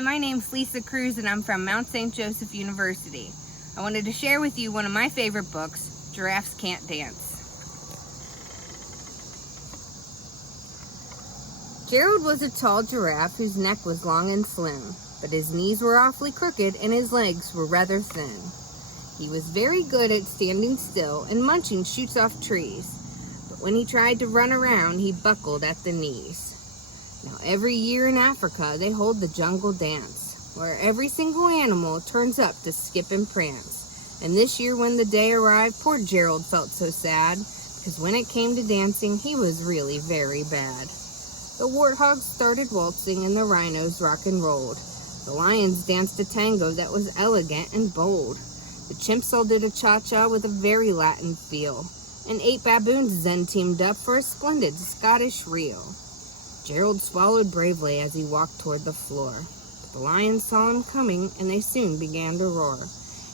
Hi, my name's Lisa Cruz and I'm from Mount St. Joseph University. I wanted to share with you one of my favorite books, Giraffes Can't Dance. Gerald was a tall giraffe whose neck was long and slim, but his knees were awfully crooked and his legs were rather thin. He was very good at standing still and munching shoots off trees, but when he tried to run around, he buckled at the knees. Now, every year in Africa, they hold the jungle dance, where every single animal turns up to skip and prance. And this year when the day arrived, poor Gerald felt so sad, because when it came to dancing, he was really very bad. The warthogs started waltzing and the rhinos rock and rolled. The lions danced a tango that was elegant and bold. The chimps all did a cha-cha with a very Latin feel, and 8 baboons then teamed up for a splendid Scottish reel. Gerald swallowed bravely as he walked toward the floor. But the lions saw him coming, and they soon began to roar.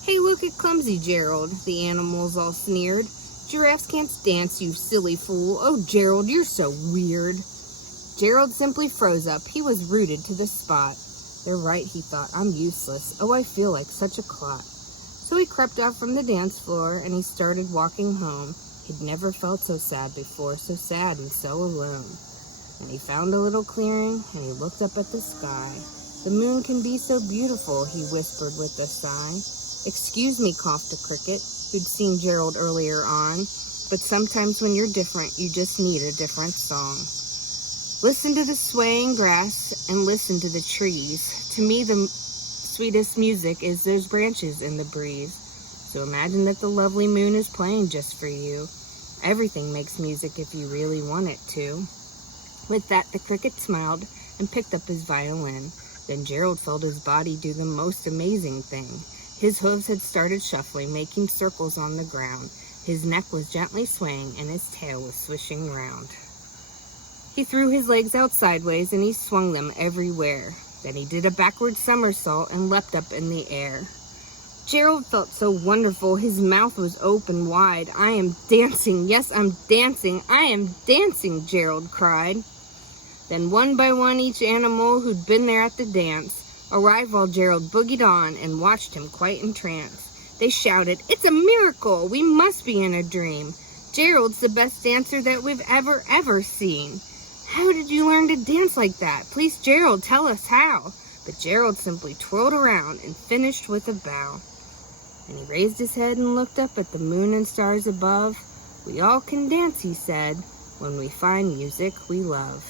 "Hey, look at clumsy Gerald," the animals all sneered. "Giraffes can't dance, you silly fool. Oh, Gerald, you're so weird." Gerald simply froze up. He was rooted to the spot. "They're right," he thought. "I'm useless. Oh, I feel like such a clot." So he crept off from the dance floor, and he started walking home. He'd never felt so sad before, so sad and so alone. And he found a little clearing, and he looked up at the sky. "The moon can be so beautiful," he whispered with a sigh. "Excuse me," coughed a cricket, who'd seen Gerald earlier on, "but sometimes when you're different, you just need a different song. Listen to the swaying grass, and listen to the trees. To me, the sweetest music is those branches in the breeze. So imagine that the lovely moon is playing just for you. Everything makes music if you really want it to." With that, the cricket smiled and picked up his violin. Then Gerald felt his body do the most amazing thing. His hooves had started shuffling, making circles on the ground. His neck was gently swaying, and his tail was swishing round. He threw his legs out sideways, and he swung them everywhere. Then he did a backward somersault and leapt up in the air. Gerald felt so wonderful, his mouth was open wide. "I am dancing, yes, I'm dancing, I am dancing," Gerald cried. Then one by one, each animal who'd been there at the dance arrived while Gerald boogied on and watched him quite entranced. They shouted, "It's a miracle! We must be in a dream! Gerald's the best dancer that we've ever seen! How did you learn to dance like that? Please, Gerald, tell us how!" But Gerald simply twirled around and finished with a bow. And he raised his head and looked up at the moon and stars above. "We all can dance," he said, "when we find music we love."